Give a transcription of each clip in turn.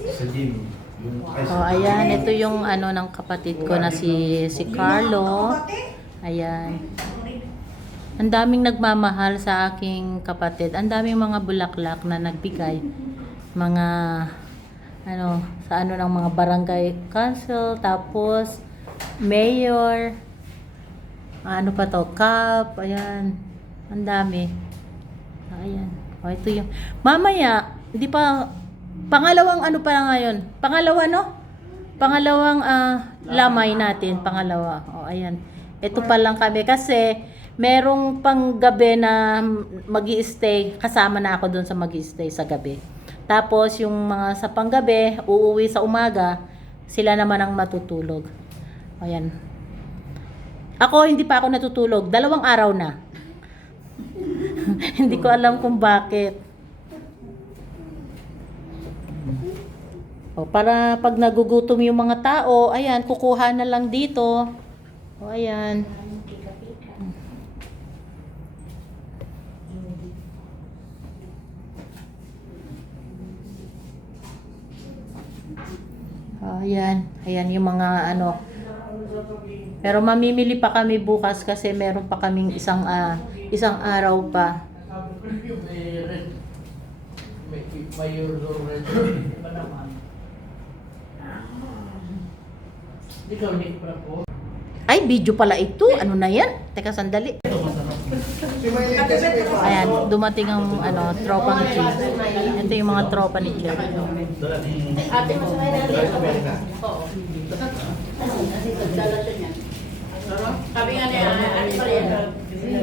Sa gym. Oh, ayan, ito yung ano ng kapatid ko na si Carlo. Ayan. Ang daming nagmamahal sa aking kapatid. Ang daming mga bulaklak na nagbigay. Mga ano, sa ano ng mga barangay council, tapos mayor, ano pa to, cup, ayan. Ang dami. Ayan. O, ito yung mamaya, hindi pa pangalawang ano pa lang ngayon. Pangalawa, no? Pangalawang lamay natin, pangalawa. O, ayan. Ito pa lang kami kasi merong pang gabi na magi-stay. Kasama na ako doon sa magi-stay sa gabi. Tapos yung mga sa panggabi, uuwi sa umaga, sila naman ang matutulog. Ayan. Ako hindi pa ako natutulog. 2 araw na. Hindi ko alam kung bakit. O, para pag nagugutom yung mga tao, ayan, kukuha na lang dito. O, ayan. Ayan. Ayan yung mga ano. Pero mamimili pa kami bukas kasi meron pa kaming isang araw pa. Ay, video pala ito. Ano na yan? Teka, sandali. Ayan, dumating ang ano, tropang G. Ito yung mga tropa ni G. Ate mo sa sabi nga niya, ano pa rin,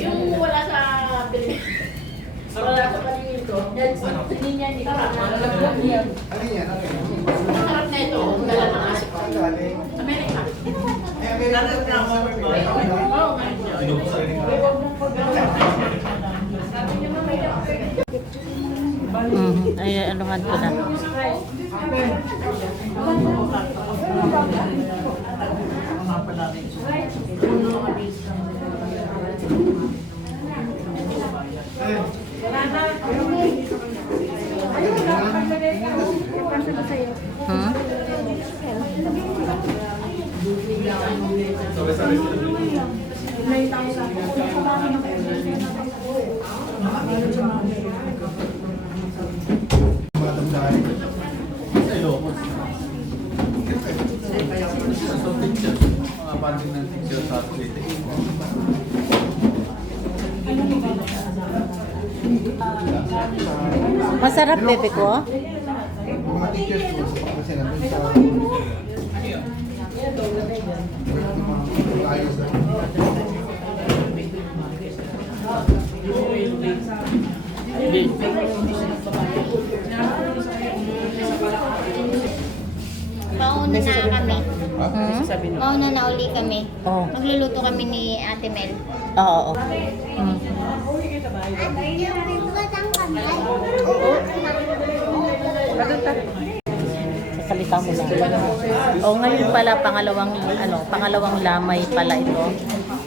yung wala sa Pilipinas. Wala sa paningin ko. Hindi niya, hindi ka masarap na ito, dala ng asip ko. Amerika. Ay, anuhan ko na. Masarap, bebe ko. Mga teachers ko sa pagkasya natin sa ayos na. Pauna na kami. Pauna na uli kami. Oh. Magluluto kami ni Ate Mel. Oo. Sasalita mo lang. O, ngayon pala pangalawang lamay pala ito.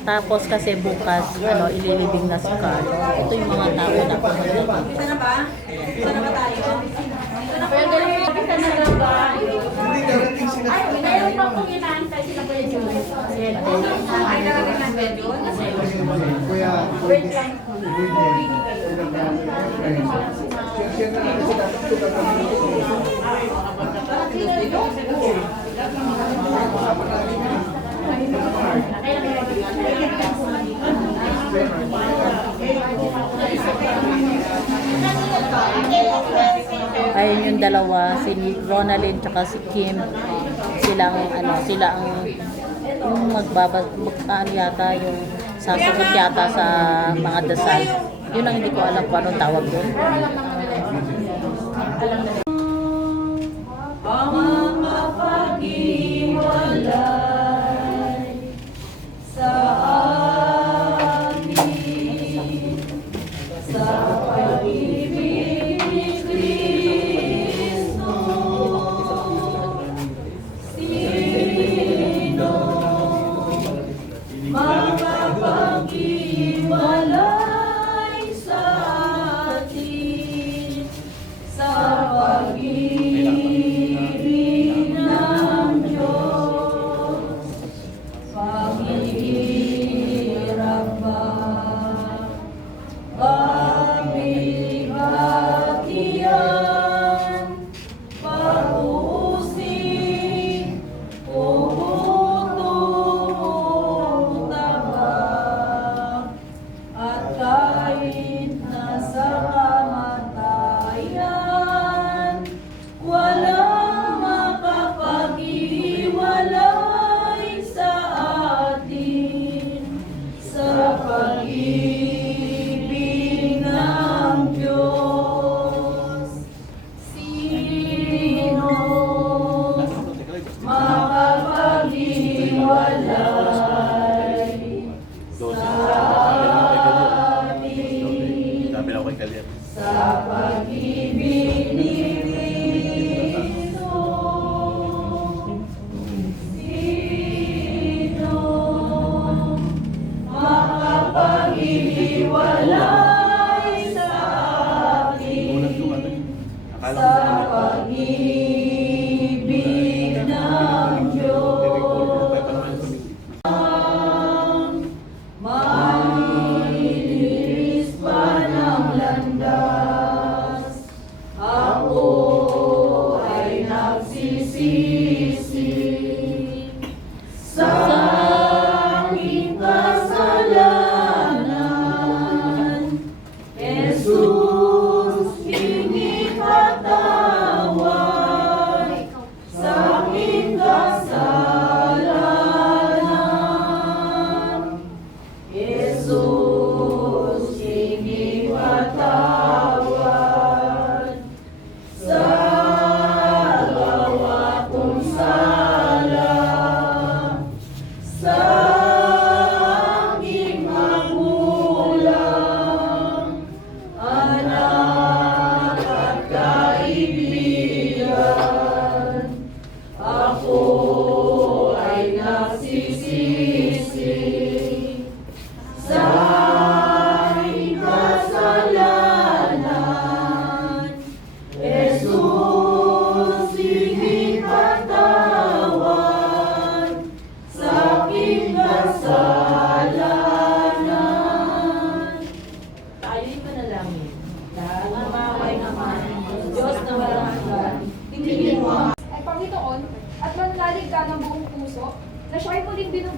Tapos kasi bukas ililibing na si Carlo. Ito yung mga tao na pumunta dito. Sana ba? Sana ba tayo? Pwede rin yung isa na lang ba? Hindi darating sila. Mayroon pa kong inaantay sila pa yun. Ay, narating lang ba yun? Kuya, wait lang. Share na natin sila. Ayun yung dalawa, si Ronaldin tsaka si Kim. Sila ang yung yata yung sasagot yata sa mga dasal. Yun ang hindi ko alam kung anong tawag doon. Makapag-iwalay sa atin sa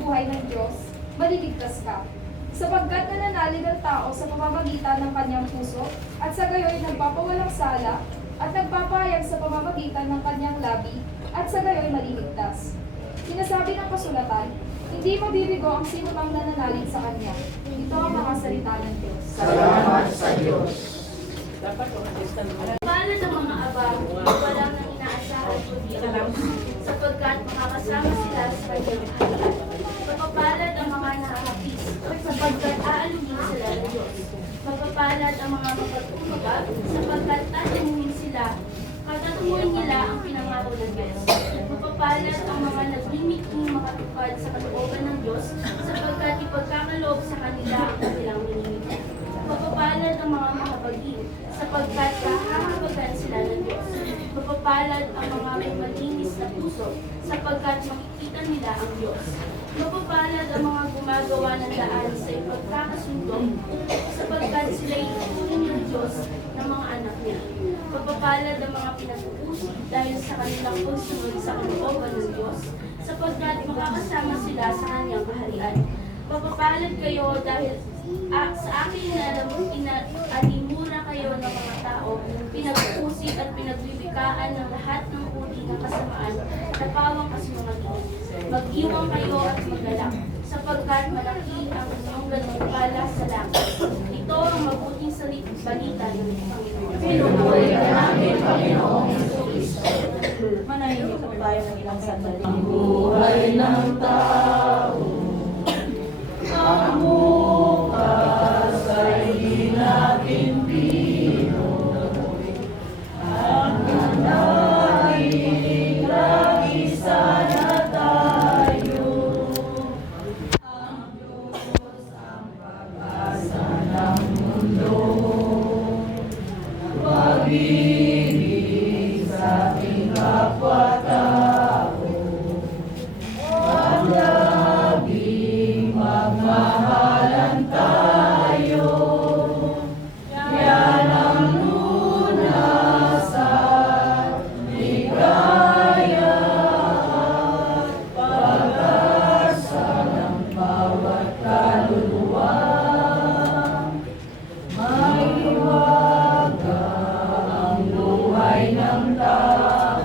buhay ng Diyos, maliligtas ka. Sapagkat nananalig ang tao sa pamamagitan ng kanyang puso, at sa gayoy nagpapawalang sala, at nagpapahayag sa pamamagitan ng kanyang labi, at sa gayoy maliligtas. Sinasabi ng kasulatan, hindi mabibigo ang sino mang nananalig sa kanya. Ito ang mga salita ng Diyos. Salamat sa Diyos. Palad ang mga aba, walang nang inaasahan kundi ang Diyos, sapagkat makakasama sila sa kanyang kaharian. Mapapalad ang mga nakakapis, sapagkat aalugin sila ng Diyos. Mapapalad ang mga mapagkumbaba, sapagkat tatanungin sila, katatunguin nila ang pinangako ng Diyos. Mapapalad ang mga nagmimiting makatupad sa kalooban ng Diyos, sapagkat ipagkakaloob sa kanila ang kanilang minimiti. Mapapalad ang mga makapaging, sapagkat kahahabagan sila ng Diyos. Mapapalad ang mga may malinis na puso, sapagkat makikita nila ang Diyos. Mapapalad ang mga gumagawa ng daan sa ipagkakasundo, sapagkat sila'y ituturing ng Diyos ng mga anak niya. Mapapalad ang mga pinag-uusig dahil sa kanilang pagsunod sa kalooban ng Diyos, sapagkat makakasama sila sa kanyang kaharian. Mapapalad kayo dahil sa akin na alimura kayo ng mga tao, pinag-uusig at pinagbibikaan ng lahat ng uri ng kasamaan na pawang kasinungalingan. Mag-iwang kayo at maglalak, sapagkat malaki ang inyong gantimpala sa langit. Ito ang mabuting balita ng Panginoon. Pinunoy ka namin, Panginoong Kristo. Manahimik po tayo ng ilang sandali. Ang buhay ng tao, ang bukas ay di natin pinunoy. Ang nanaig, lagi sana tayo. Ang Diyos ang pag-asa ng mundo. Pag-ibig sa ating kapwa-tao, at labing magmahalan tayo. Yan ang lunas at ligaya at pag-asa ng bawat kaluluwa. May hiwaga ang buhay ng tao.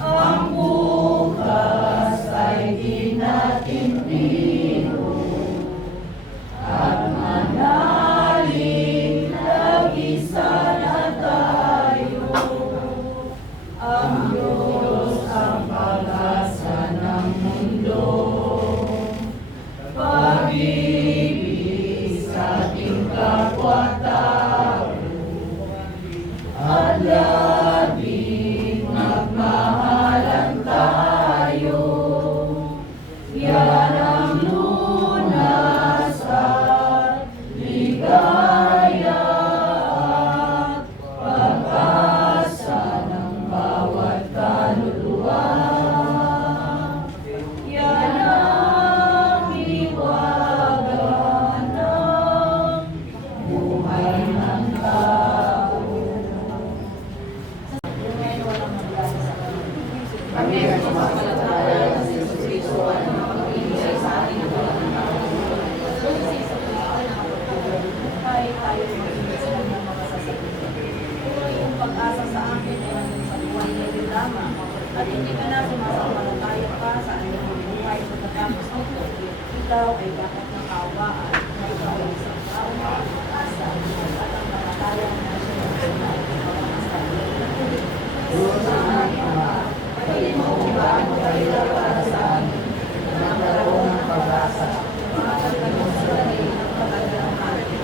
Ang bukas ay di natin biro. At manalig lagi sana tayo. Ang Diyos ang pag-asa ng mundo. Pag-ibig sa ating kapwa-tao, at labing magmahalan tayo. Yan ang lunas at ligaya at pag-asa ng bawat kaluluwa. Yan ang hiwaga ng buhay ng tao. Kami ay sumasalalaya ng Yesus Cristo at Magbibigay sa atin ng walang tao. Kahit tayo magbibigay sa kanyang mga sasabihin. Puro yung pag-asa sa akin ay nandun sa buhay na lamang. At hindi ka na sumasampalataya pa sa anyang buhay pagkatapos nito. Ikaw ay dapat ng kawaan na ikaw ay isang tao na pag-asa at ang malatayang na siya ng buhay ng mga sasabihin. Diyos sa aming Ama, Pwede mo kung gaano kayo para sa amin. nagkaroon ng pag-asa. Mga pagkakas sa dali ng pagkakaroon.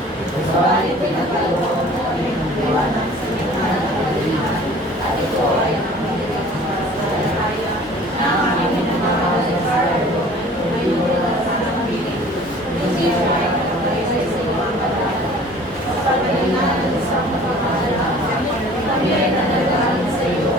Subalit Pinagkaloob mo ay ng liwanag sa gitna ng kadiliman. At ito ay ang maligang masasalaya na aming minamahal sa Carlo. May ulat sa pag-ibig. Hindi ay nagpapalisay sa iyong pagkakaroon. Sa pagkalingan ng isang pagkakaroon, kami ay nanalagaan sa iyo.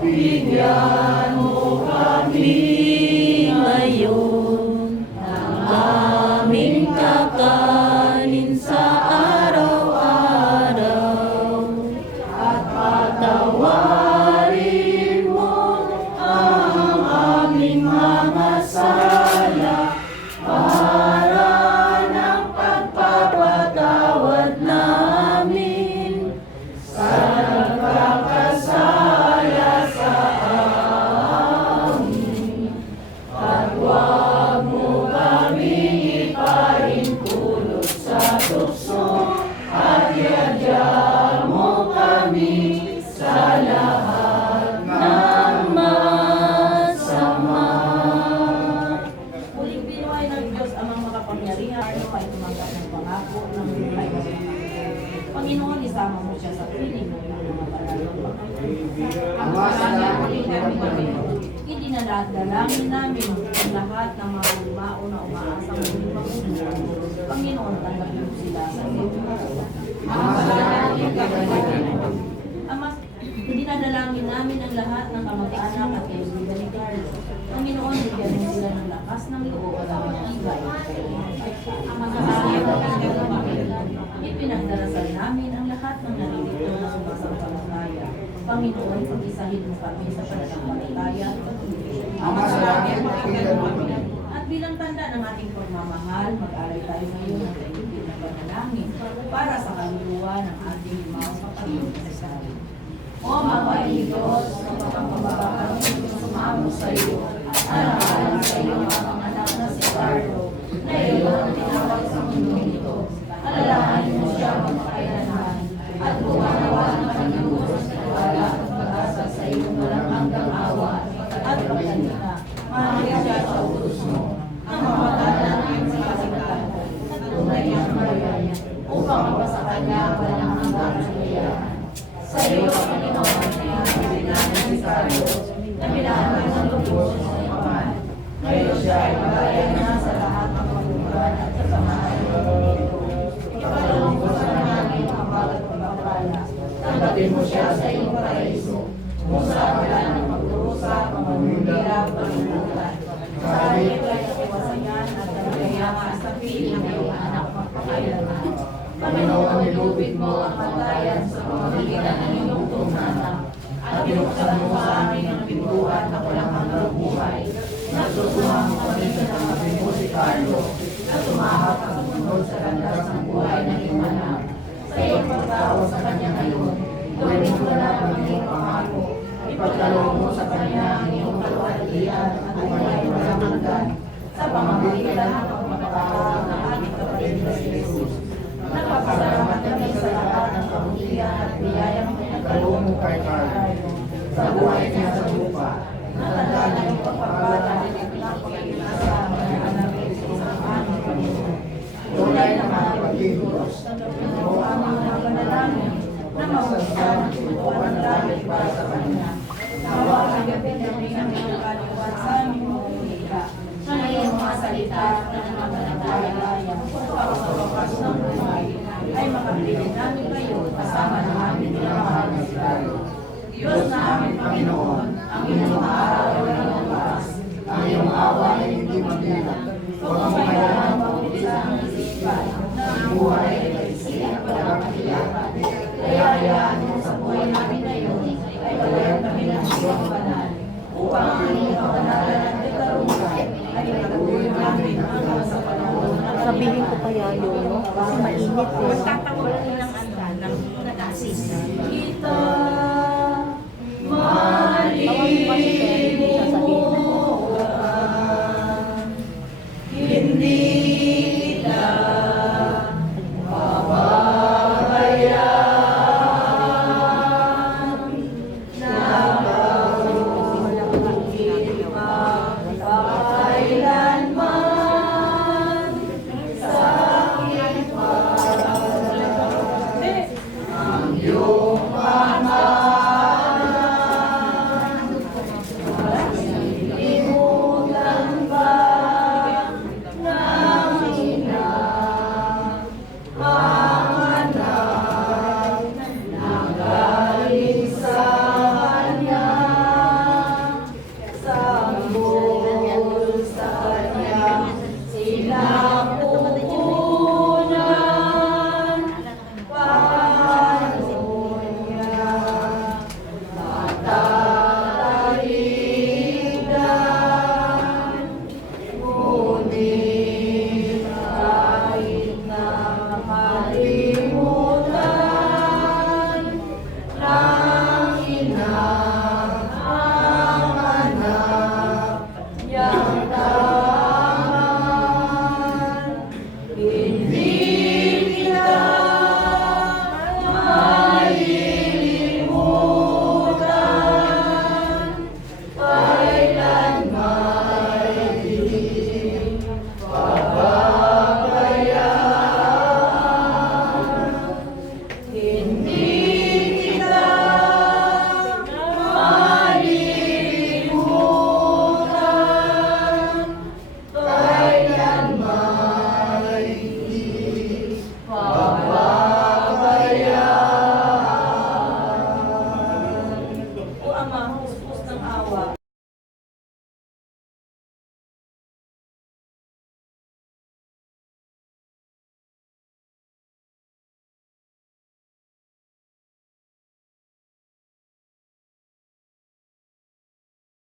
Bigyan mo kami ngayon ng aming kakanin sa araw-araw at patawarin mo ang aming mga sala para ng pagpapatawad namin sa nagkakasala sa amin. At huwag mo kaming ipahimpulot sa tukso at iadya mo kami sa lahat ng masama. Muling binuhay ng Diyos amang makapangyarihan ay tumanggap ng pangako ng buhay na Panginoon, isama mo siya sa piling ng mga panalong Hindi na dalangin namin ang lahat ng mga lumao na umaasang muling makunan. Panginoon, tanggapin mo sila sa iyong hindi na dalangin namin ang lahat ng kamag-anak at kaibigan ni Carlo. Panginoon, bigyan mo sila ng lakas ng loob at ang matibay. Ipinagdarasal namin ang lahat ng naririto na sumasampalataya. Panginoon, pag-isahin mo kami sa pananampalataya at at bilang tanda ng ating pagmamahal, mag-aral tayo ngayon ng kaibigin na panalangin para sa kaluluwa ng ating mga kapatid sa sari. O mabuhay Diyos, kapag kami sumamo sa iyo at alang-alang sa iyo ang anak na si Carlo na iyong tinawag sa mundo nito. Alalahanin mo siya magpakailanman at buwanawa ng kanyang utos na wala at pag-asa sa iyong walang hanggang awa at pagkalita. Mahalin siya sa utos mo ang mapagdalanan sa kasigatan at tunay ang bayan upang mapasa kanya walang hanggang kaliyahan. Sa iyo, Panginoon, ay namin si Carlo na pinahaman ng lubos sa iyong Ama. Ngayon siya ay magayan na sa lahat ng pagbubuhan at kasamahan ng dito. Ipalawang ko sa namin ang bawat pagpapala. Tanggapin mo siya sa iyong paraiso. Kung saan wala ng magdurusa, pamamulira, pagbubuhan. Sa halip ay kakiwasayan at kaligayahan sa piling ng iyong anak magpakailanman. Panginoon, nilupit mo ang pantayan sa pamamagitan ng iyong tumana at binuksan mo sa amin ang pintuan na walang hanggang buhay. Nagsusumang kami sa namin mo si Carlo na tumahak ang sumunod sa landas ng buhay ng iyong anak. Sa iyong pagtao sa kanya ngayon, gawin mo na ang iyong pangako. Ipagkaloob mo sa kanya ang iyong kaluwalhatian at buhay walang hanggan sa pamamagitan ng pagmamahal ng ating kapatid na si Jesus. Nagpapasalamat kami sa lahat ng kabutihan at biyayang pinagkaloob mo kay Carlo sa buhay niya sa lupa. Natanda na yung pagpapala ng pag-inasama ng anak ni Jesus ang aming Panginoon. Tunay na mga pag-ibig, tanggapin mo ang mga panalangin na mabuksan ang pintuan ng langit para sa Kanya. Nawa ang gabi namin ang iyong kaliwan sa aming pagkikita. Sa iyong mga salita na nananampalataya, para sa wakas ng buhay, ay makapiling namin kayo kasama ng aming pinamahal na si Carlo. Diyos na aming Panginoon, ang iyong araw ay walang oras, ang iyong awa ay hindi mabilang. Pagpapayaran ang pagkikita ng isipan, na ang buhay ay kaisi at walang katiyakan. Kaya hayaan mo sa buhay namin ngayon, ay palayan kami ng iyong banal, upang ang iyong kabanalan at katarungan ay itaguloy namin hanggang sa panahon. Sabihin ko kaya yun, no? Kasi mainit eh.